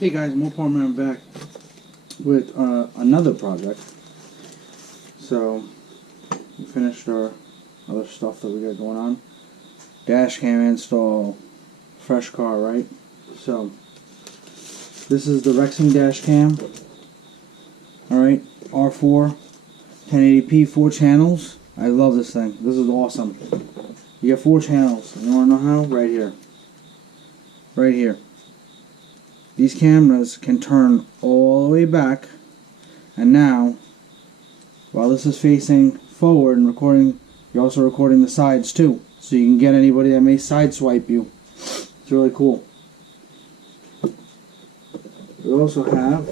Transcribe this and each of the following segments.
Hey guys, Mo Palmer back with another project. So, we finished our other stuff that we got going on. Dash cam install, fresh car, right? So, this is the Rexing dash cam. Alright, R4, 1080p, 4 channels. I love this thing. This is awesome. You get 4 channels. You wanna know how? Right here. Right here. These cameras can turn all the way back, and now, while this is facing forward and recording, you're also recording the sides too, so you can get anybody that may sideswipe you. It's really cool. We also have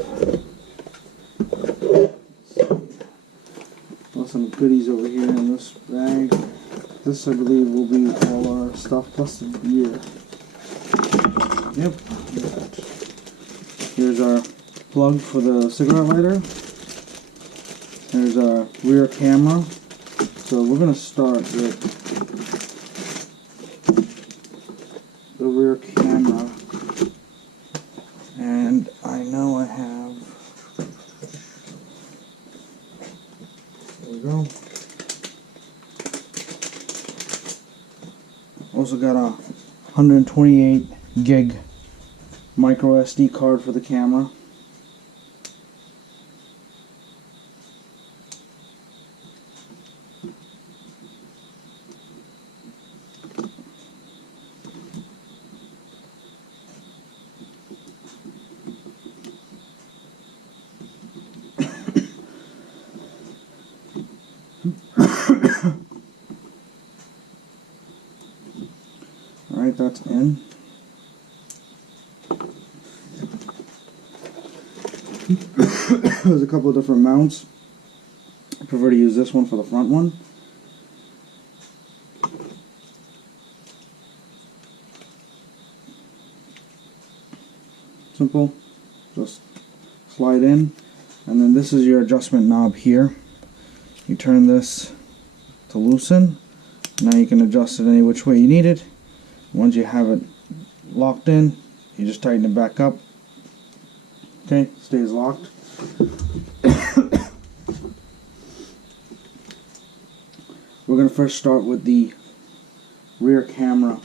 some goodies over here in this bag. This, I believe, will be all our stuff plus the gear. Yep. Here's our plug for the cigarette lighter. There's our rear camera. So we're going to start with the rear camera. And I know I have... There we go. Also got a 128 gig micro SD card for the camera. Alright, that's in. There's a couple of different mounts. I prefer to use this one for the front one. Simple. Just slide in. And then this is your adjustment knob here. You turn this to loosen. Now you can adjust it any which way you need it. Once you have it locked in, you just tighten it back up. Okay, stays locked. We're going to first start with the rear camera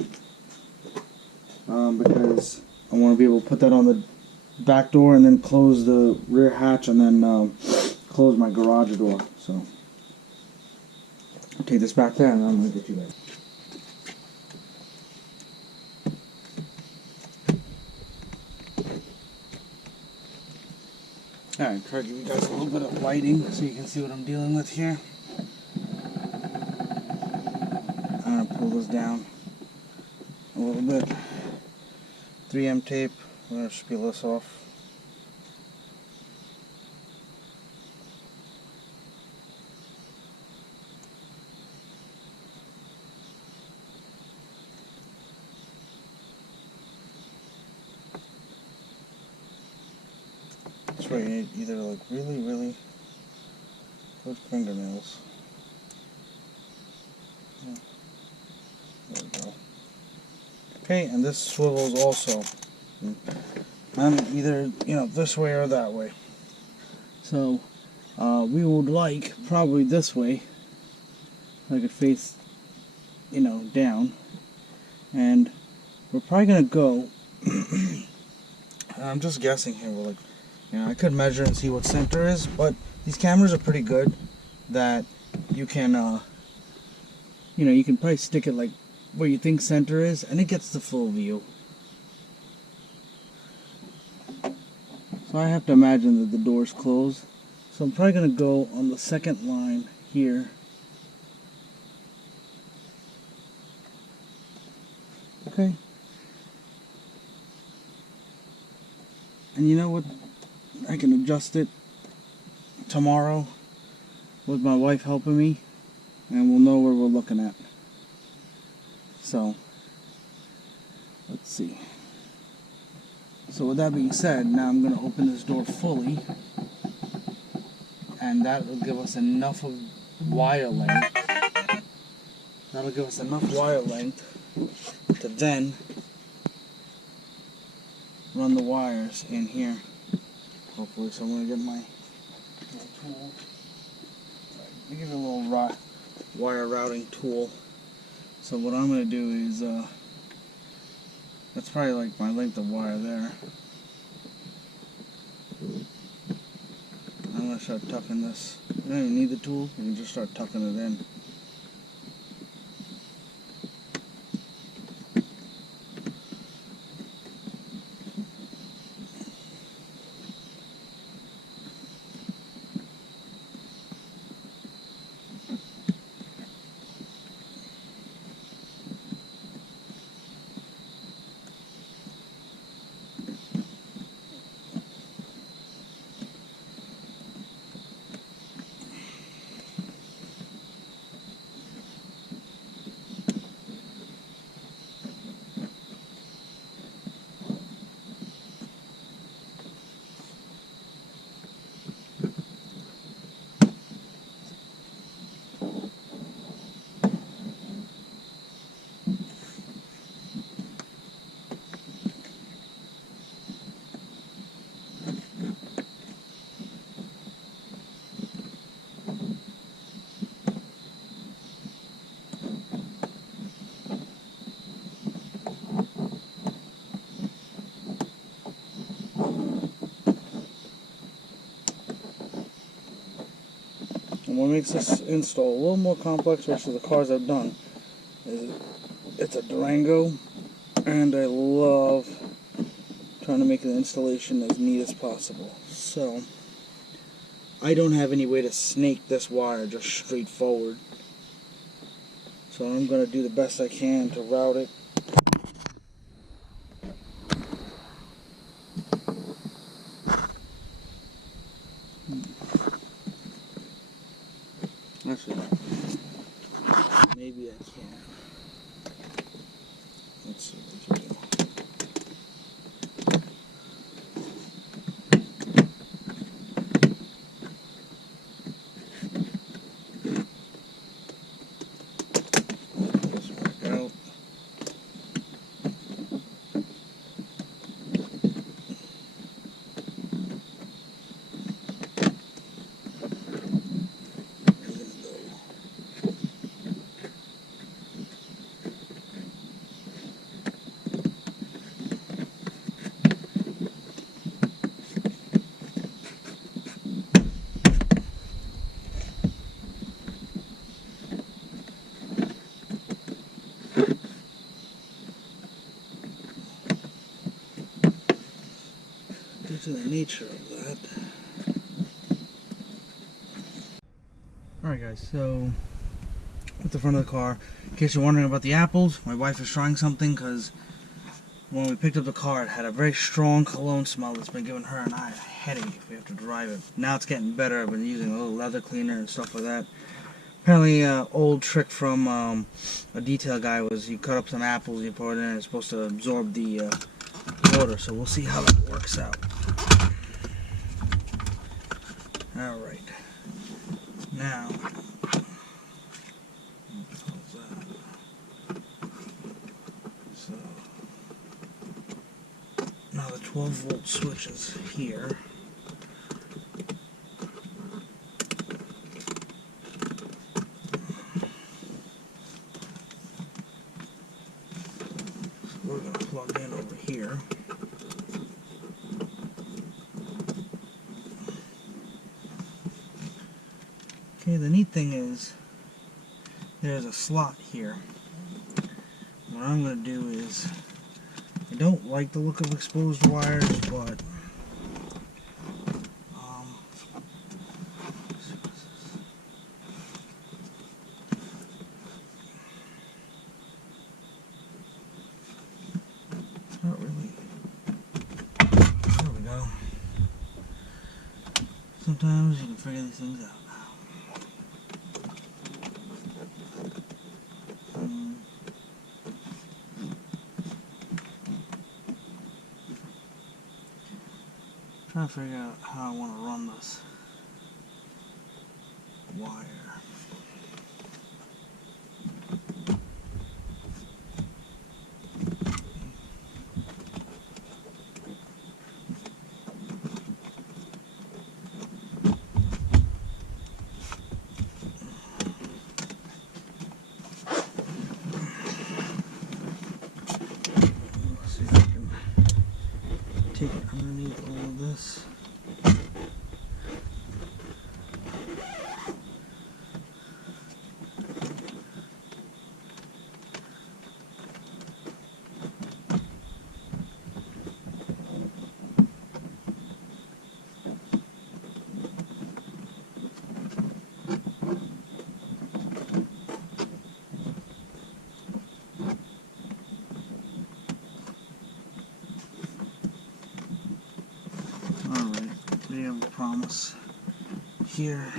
because I want to be able to put that on the back door and then close the rear hatch and then close my garage door. So I'll take this back there and I'm going to get you guys. Alright, try to give you guys a little bit of lighting so you can see what I'm dealing with here. I'm going to pull this down a little bit. 3M tape, we're going to peel this off. That's where you need either like really good fingernails. Yeah. There we go. Okay, and this swivels also. And either, this way or that way. So, we would like probably this way. Like it face, down. And we're probably going to go, I'm just guessing here, but I could measure and see what center is, but these cameras are pretty good that you can, you can probably stick it like where you think center is, and it gets the full view. So I have to imagine that the door's closed. So I'm probably going to go on the second line here. Okay. And you know what? I can adjust it tomorrow with my wife helping me, and we'll know where we're looking at. So, let's see. So with that being said, now I'm going to open this door fully, and that will give us enough of wire length. That'll give us enough wire length to then run the wires in here. Hopefully, so I'm going to get my little tool. Let me give it a little wire routing tool. So what I'm going to do is, that's probably like my length of wire there. I'm going to start tucking this. You don't even need the tool, you can just start tucking it in. And what makes this install a little more complex versus the cars I've done is it's a Durango, and I love trying to make the installation as neat as possible. So I don't have any way to snake this wire just straight forward. So I'm going to do the best I can to route it. Actually, maybe I can. Let's see what we can do. This back out. Due to the nature of that. Alright guys, so at the front of the car, in case you're wondering about the apples, my wife is trying something because when we picked up the car it had a very strong cologne smell that's been giving her and I a headache if we have to drive it. Now it's getting better. I've been using a little leather cleaner and stuff like that. Apparently old trick from a detail guy was you cut up some apples, you pour it in, and it's supposed to absorb the water, so we'll see how that works out. Alright, now, so, now the 12-volt switch is here. So we're going to plug in over here. Okay, the neat thing is there's a slot here. What I'm going to do is, I don't like the look of exposed wires, but it's not really, there we go. Sometimes you can figure these things out. Trying to figure out how I want to run this wire. underneath all of this. Alright, we have a promise here.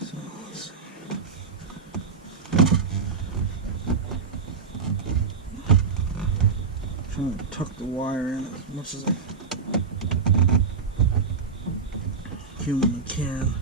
So let's see. I'm trying to tuck the wire in as much as I humanly can.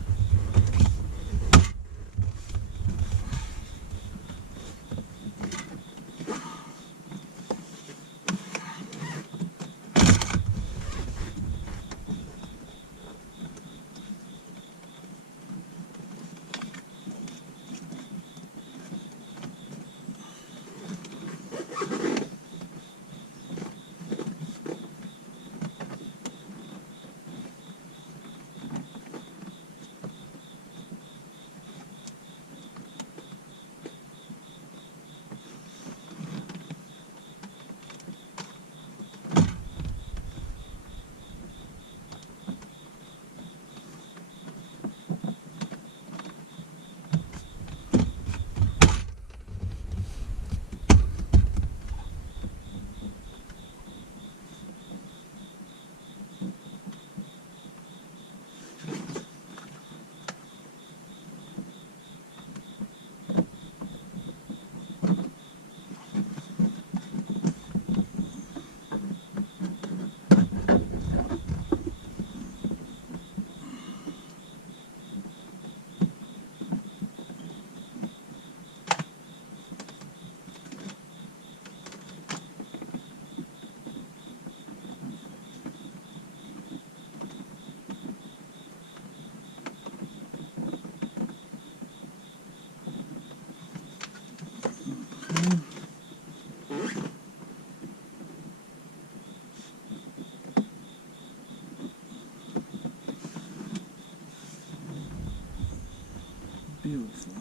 Beautiful.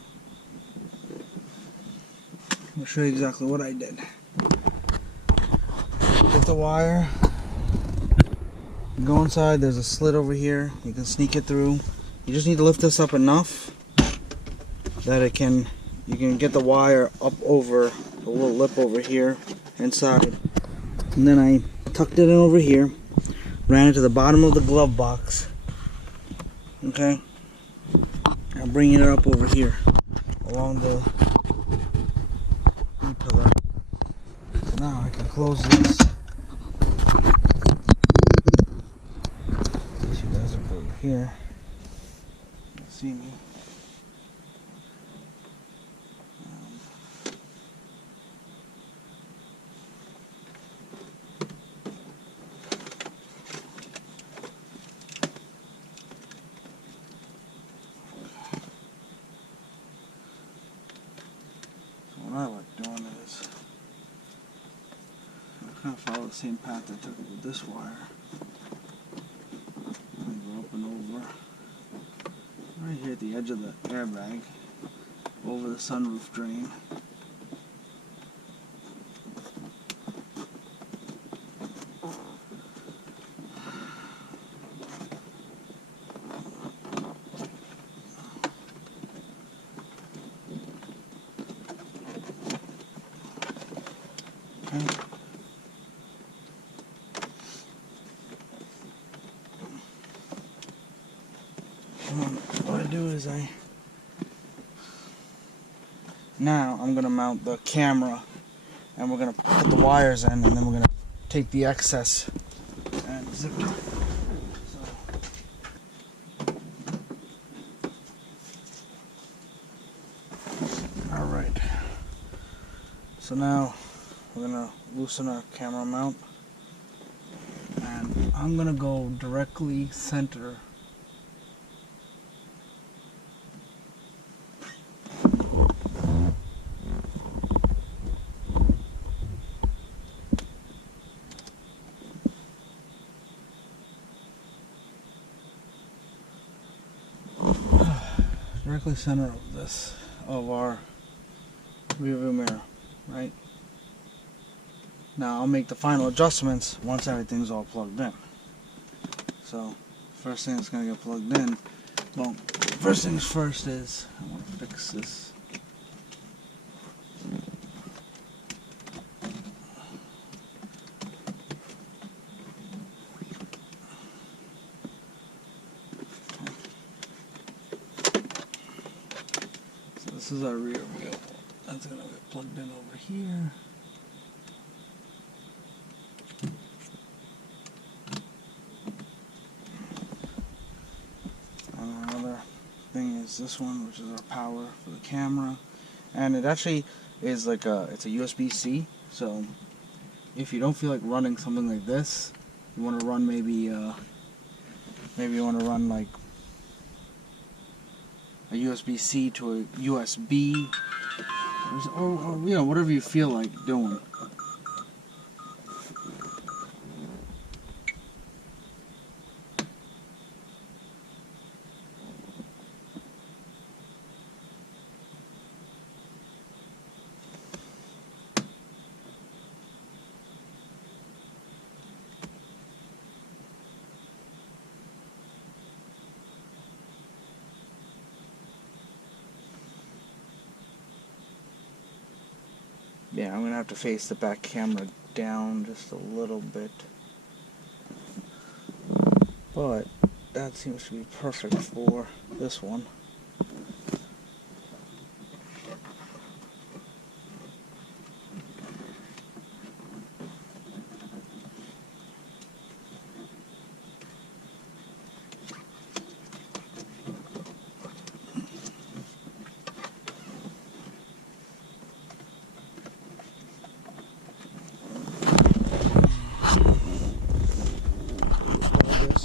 I'll show you exactly what I did. Get the wire, go inside, there's a slit over here, you can sneak it through. You just need to lift this up enough that you can get the wire up over the little lip over here inside. And then I tucked it in over here, ran it to the bottom of the glove box. Okay? I'm bringing it up over here along the pillar. So now I can close this. You guys are over here. You can see me. What I like doing is I kind of follow the same path I took it with this wire. I go up and over right here at the edge of the airbag over the sunroof drain. What I do is now I'm gonna mount the camera, and we're gonna put the wires in, and then we're gonna take the excess and zip it. All right. So now we're gonna loosen our camera mount, and I'm gonna go directly center. directly center of this, of our rear view mirror, right? Now I'll make the final adjustments once everything's all plugged in. So first thing that's gonna get plugged in, well, first things first is I want to fix this. So this is our rear view. That's gonna get plugged in over here. Another thing is this one, which is our power for the camera, and it actually is like it's a USB-C. So if you don't feel like running something like this, you want to run maybe you want to run like a USB-C to a USB, or you know, whatever you feel like doing. Yeah, I'm gonna have to face the back camera down just a little bit, but that seems to be perfect for this one.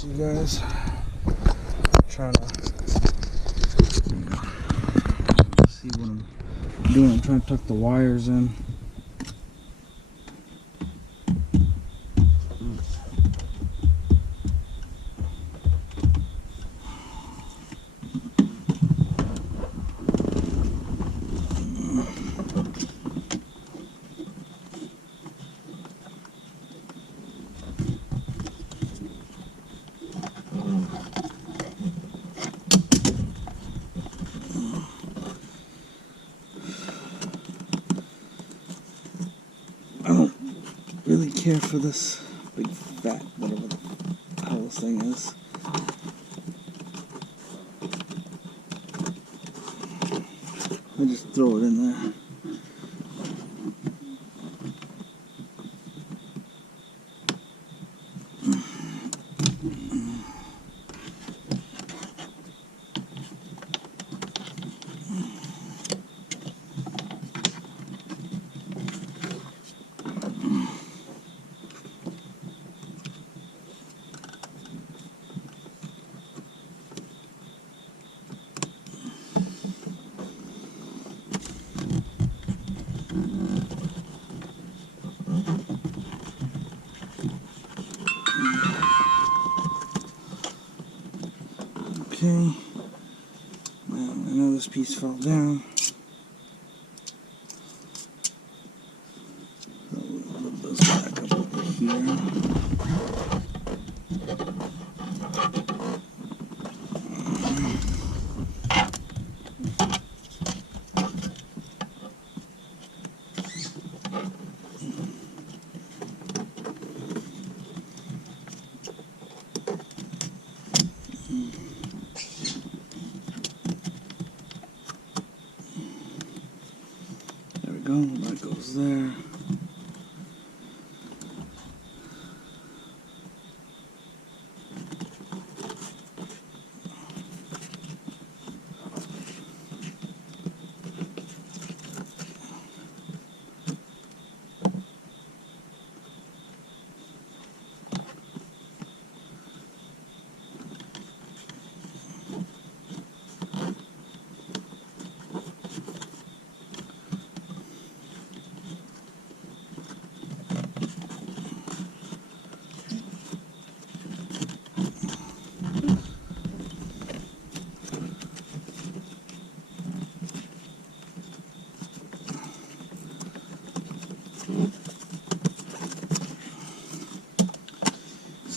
You guys, trying to see what I'm doing. I'm trying to tuck the wires in. I don't really care for this big fat whatever the hell this thing is. I just throw it in there. Okay, now I know this piece fell down. So we'll put this back up over here. There we go, that goes there.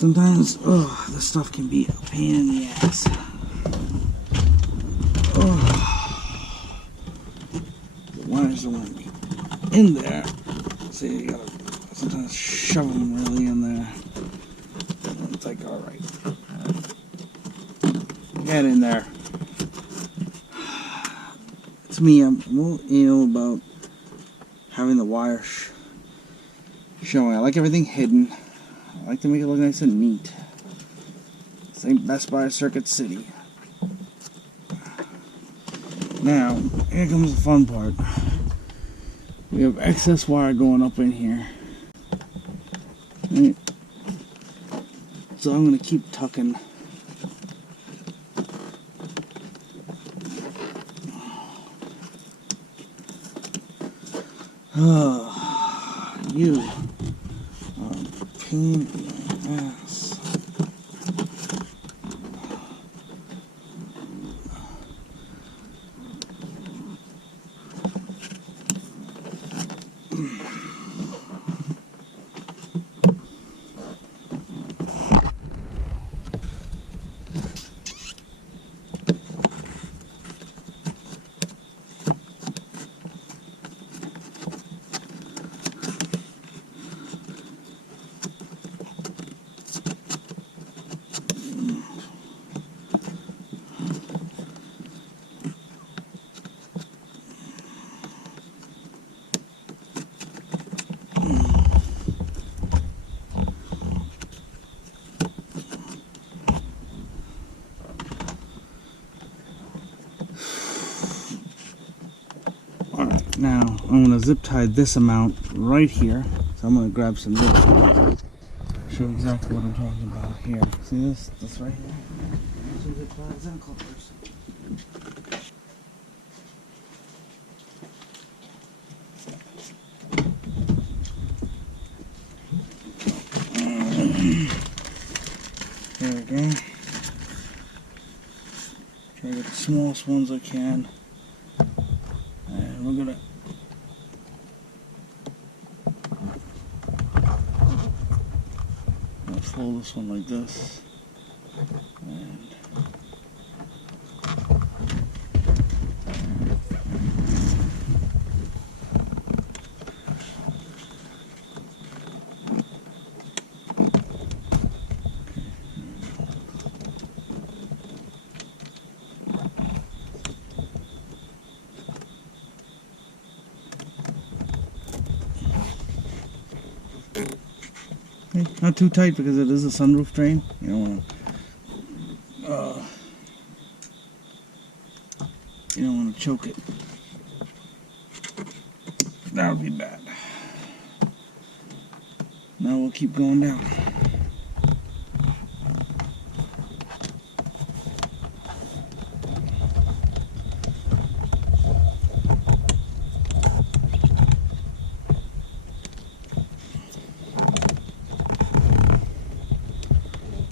Sometimes, oh, this stuff can be a pain in the ass. Oh, the wires don't want to be in there, so you gotta sometimes shove them really in there. And it's like, alright, get in there. It's me, I'm a little anal about having the wire showing. I like everything hidden. I like to make it look nice and neat. This ain't Best Buy Circuit City. Now, here comes the fun part. We have excess wire going up in here. Right. So I'm going to keep tucking. Oh, you are a pain in my ass. Alright, now I'm going to zip tie this amount right here. So I'm going to grab some zip. Show exactly what I'm talking about here. See this? This right here? Some zip ties and clippers. There we go. Try to get the smallest ones I can. And we're gonna fold this one like this. And not too tight because it is a sunroof drain. You don't want to choke it. That would be bad. Now we'll keep going down.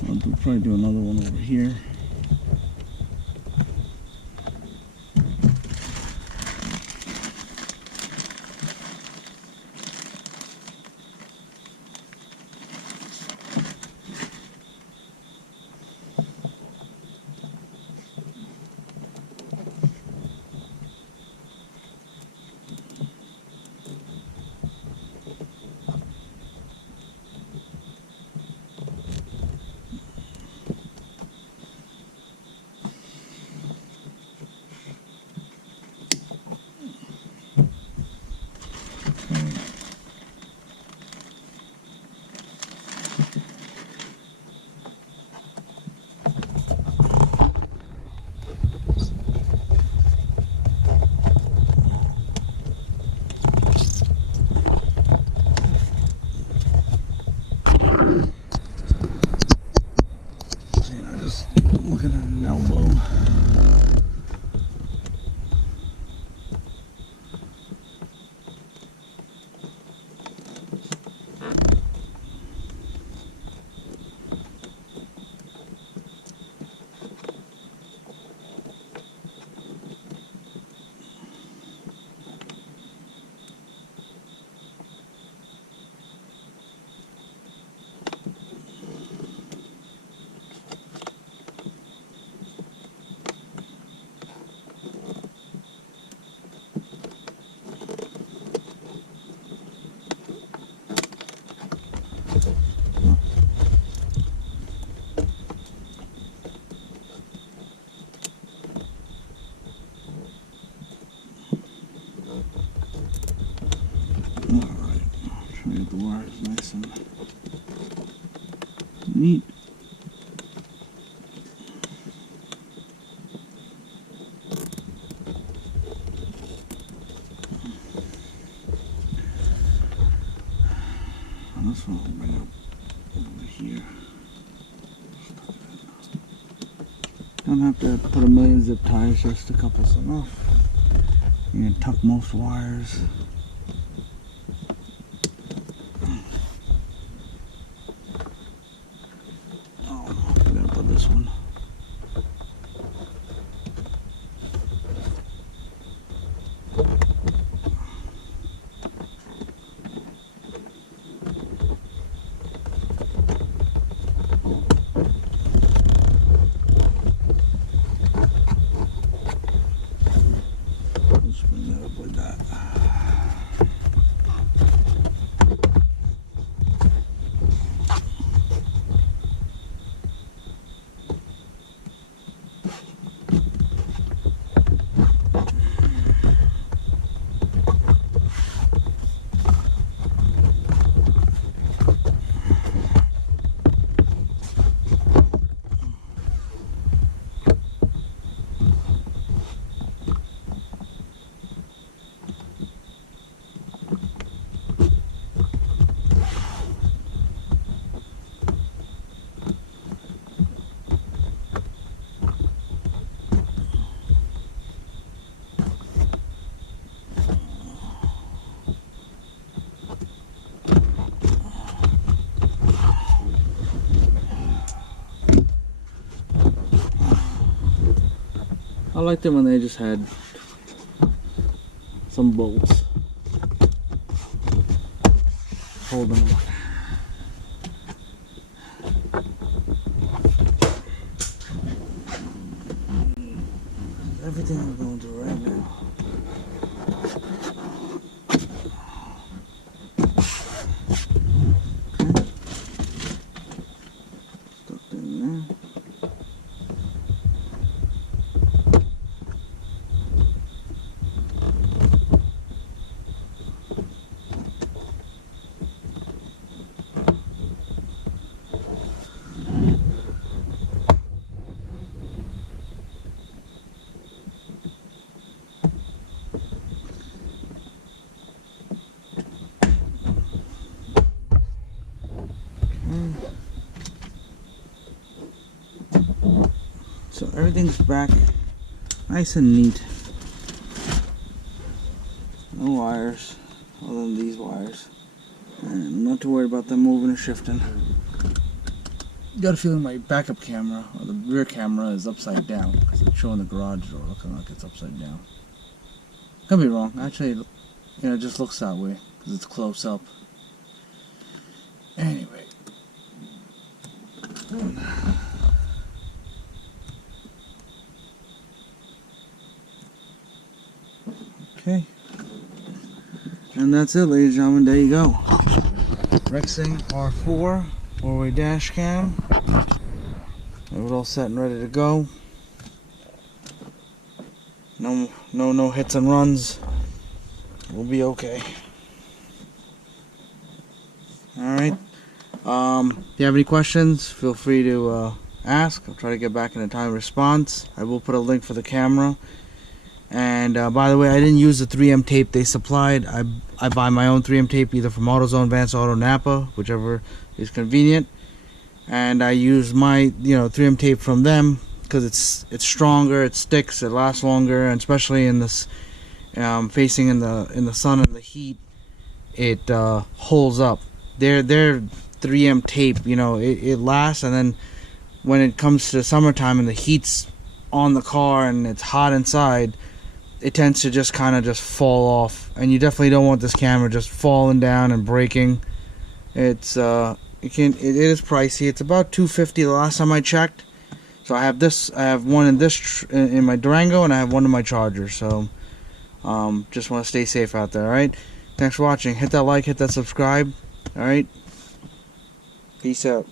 I'll probably do another one over here. the wires nice and neat. And this one will bring up over here. Don't have to put a million zip ties, just a couple's enough. You can tuck most wires. Oh, I gotta put this one. Let's bring that up like that. I liked it when they just had some bolts holding them. Everything I'm going to right now. Okay. Stuck in there. So everything's back nice and neat. No wires other than these wires. And not to worry about them moving or shifting. Got a feeling my backup camera, or the rear camera, is upside down because it's showing the garage door looking like it's upside down. Could be wrong. Actually, it just looks that way because it's close up. Anyway. Okay. And that's it, ladies and gentlemen. There you go. Rexing R4 4-way dash cam. It was all set and ready to go. No hits and runs. We'll be okay. Alright. If you have any questions, feel free to ask. I'll try to get back in a time response. I will put a link for the camera. And by the way, I didn't use the 3M tape they supplied. I buy my own 3M tape either from AutoZone, Vance Auto, Napa, whichever is convenient. And I use my 3M tape from them because it's stronger, it sticks, it lasts longer, and especially in this facing in the sun and the heat, it holds up. Their 3M tape, it lasts, and then when it comes to summertime and the heat's on the car and it's hot inside, it tends to just kind of fall off, and you definitely don't want this camera just falling down and breaking. It is pricey. It's about $250 the last time I checked. So I have one in my Durango, and I have one in my Charger. So just want to stay safe out there. All right, thanks for watching. Hit that like, hit that subscribe. All right, peace out.